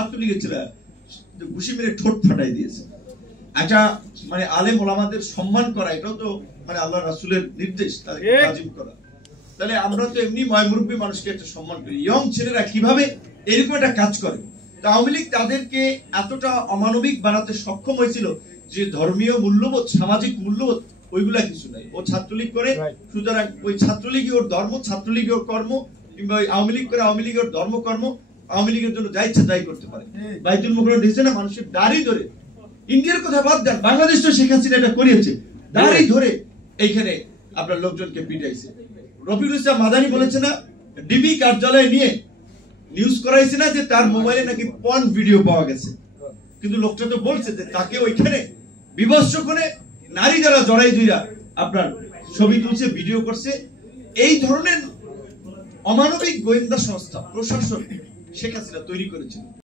ছাত্রলীগের ছেলেরা ঘুষি মেরে ঠোঁট ফাটাই দিয়েছে। একটা মানে আলেম ওলামাদের সম্মান করা, এটাও তো মানে আল্লাহ রাসূলের নির্দেশ, তাদেরকে তাজিম করা। তাহলে আমরা তো এমনি মুরব্বী মানুষকে একটা সম্মান করি, ইয়ং ছেলেরা কিভাবে এরকম একটা কাজ করে। তো আওয়ামী লীগ তাদেরকে এতটা অমানবিক বানাতে সক্ষম হয়েছিল যে ধর্মীয় মূল্যবোধ, সামাজিক মূল্যবোধ ওইগুলা কিছু নাই। ও ছাত্রলীগ করে, সুতরাং ওই ছাত্রলীগই ওর ধর্ম, ছাত্রলীগই ওর কর্ম, কিংবা ওই আওয়ামী লীগ করে আওয়ামী লীগের ধর্ম কর্ম, আওয়ামী লীগের জন্য যা ইচ্ছা তাই করতে পারে। বাইতুল মুকাররম দিয়েছে না, মানুষের দাড়ি ধরে, ইন্ডিয়ার কথা বাদ দেন, বাংলাদেশ তো শেখ হাসিনা এটা করিয়েছে, দাড়ি ধরে এইখানে আপনার লোকজনকে পিটাইছে। রফিকুল ইসলাম মাদানী বলেছে না, ডিবি কার্যালয়ে নিয়ে নিউজ করাইছে না যে তার মোবাইলে নাকি পর্ন ভিডিও পাওয়া গেছে, কিন্তু লোকটা তো বলছে যে তাকে ওইখানে বিভৎস করে নারী যারা জড়াই দুইরা আপনার ছবি তুলছে, ভিডিও করছে। এই ধরনের অমানবিক গোয়েন্দা সংস্থা প্রশাসন শেখ হাসিনা তৈরি করেছিল।